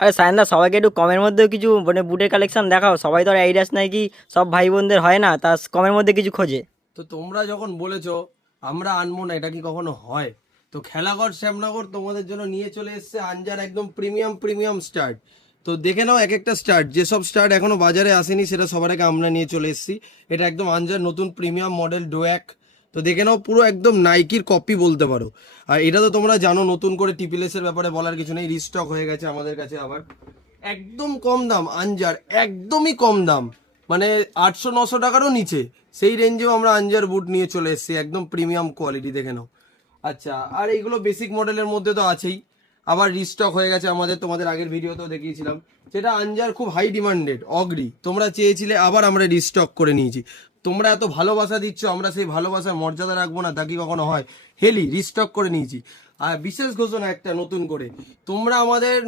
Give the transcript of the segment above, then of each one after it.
আরে সায়নদা, সবাইকে একটু কমের মধ্যেও কিছু মানে বুটের কালেকশন দেখাও। সবাই তো আর অ্যাডিডাস নাইকি সব ভাই বোনদের হয় না, তা কমের মধ্যে কিছু খোঁজে। তো তোমরা যখন বলেছো আমরা আনবো না, এটা কি কখনো হয়? তো খেলাঘর শ্যামনগর তোমাদের জন্য নিয়ে চলে এসেছে আনজার একদম প্রিমিয়াম প্রিমিয়াম স্টার্ট। তো দেখে নাও এক একটা স্টার্ট, যেসব স্টার্ট এখনো বাজারে আসেনি সেটা সবার আগে আমরা নিয়ে চলে এসেছি। এটা একদম আনজার নতুন প্রিমিয়াম মডেল ডোয়াক। তো দেখে নাও, পুরো একদম নাইকির কপি বলতে পারো। আর এটা তো তোমরা জানো, নতুন করে টিপিলেস এর ব্যাপারে বলার কিছু নেই, রিস্টক হয়ে গেছে আমাদের কাছে আবার। একদম কম দাম আনজার, একদমই কম দাম, মানে 800-900 টাকারও নিচে, সেই রেঞ্জেও আমরা আনজার বুট নিয়ে চলে এসেছি, একদম প্রিমিয়াম কোয়ালিটি, দেখে নাও। আচ্ছা, আর এইগুলো বেসিক মডেলের মধ্যে তো আছেই, আবার রিস্টক হয়ে গেছে আমাদের, তোমাদের আগের ভিডিওতেও দেখিয়েছিলাম, যেটা আনজার খুব হাই ডিমান্ডেড অগ্রি, তোমরা চেয়েছিলে, আবার আমরা রিস্টক করে নিয়েছি। তোমরা এত ভালোবাসা দিচ্ছ, আমরা সেই ভালোবাসার মর্যাদা রাখবো না তা কি কখনো হয়? হেলি রিস্টক করে নিয়েছি। আর বিশেষ ঘোষণা একটা নতুন করে, তোমরা আমাদের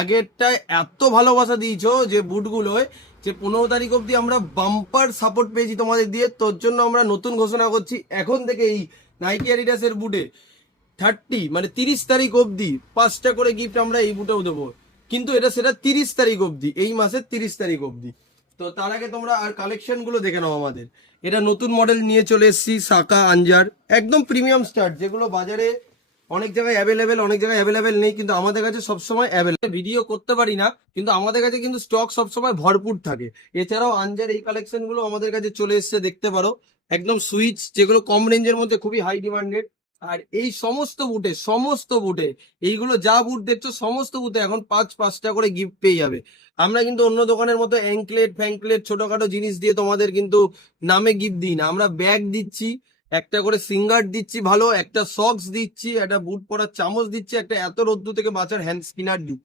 আগেরটায় এত ভালোবাসা দিয়েছো যে বুটগুলোয়, যে 15 তারিখ অবধি আমরা বাম্পার সাপোর্ট পেয়েছি তোমাদের দিয়ে, তোর জন্য আমরা নতুন ঘোষণা করছি, এখন থেকে এই নাইকি অ্যাডিডাসের বুটে মানে 30 তারিখ অবধি 5টা করে গিফট আমরা এই বুটেও দেবো। কিন্তু এটা সেটা 30 তারিখ অবধি, এই মাসের 30 তারিখ অবধি। তো তার আগে তোমরা আর কালেকশন গুলো দেখে নাও আমাদের। এটা নতুন মডেল নিয়ে চলে এসেছি, সাকা আনজার, একদম প্রিমিয়াম স্টার্ট, যেগুলো বাজারে অনেক জায়গায় অ্যাভেলেবেল, অনেক জায়গায় অ্যাভেলেবেল নেই, কিন্তু আমাদের কাছে সবসময় অ্যাভেলেবেল। ভিডিও করতে পারি না, কিন্তু আমাদের কাছে কিন্তু স্টক সবসময় ভরপুর থাকে। এছাড়াও আনজার এই কালেকশন গুলো আমাদের কাছে চলে এসেছে, দেখতে পারো, একদম সুইচ, যেগুলো কম রেঞ্জের মধ্যে খুবই হাই ডিমান্ডেড। আর এই সমস্ত বুটে এইগুলো যা বুট দেখছো সমস্ত বুটে এখন 5-5টা করে গিফট পেয়ে যাবে। আমরা কিন্তু অন্য দোকানের মতো অ্যাঙ্কলেট ফ্যাঙ্কলেট ছোটখাটো জিনিস দিয়ে তোমাদের কিন্তু নামে গিফট দিই না, আমরা ব্যাগ দিচ্ছি, একটা করে সিঙ্গার দিচ্ছি, ভালো একটা সক্স দিচ্ছি, একটা বুট পরার চামচ দিচ্ছি, একটা এত রোদ্দুর থেকে বাঁচার হ্যান্ড স্পিনার দিচ্ছি।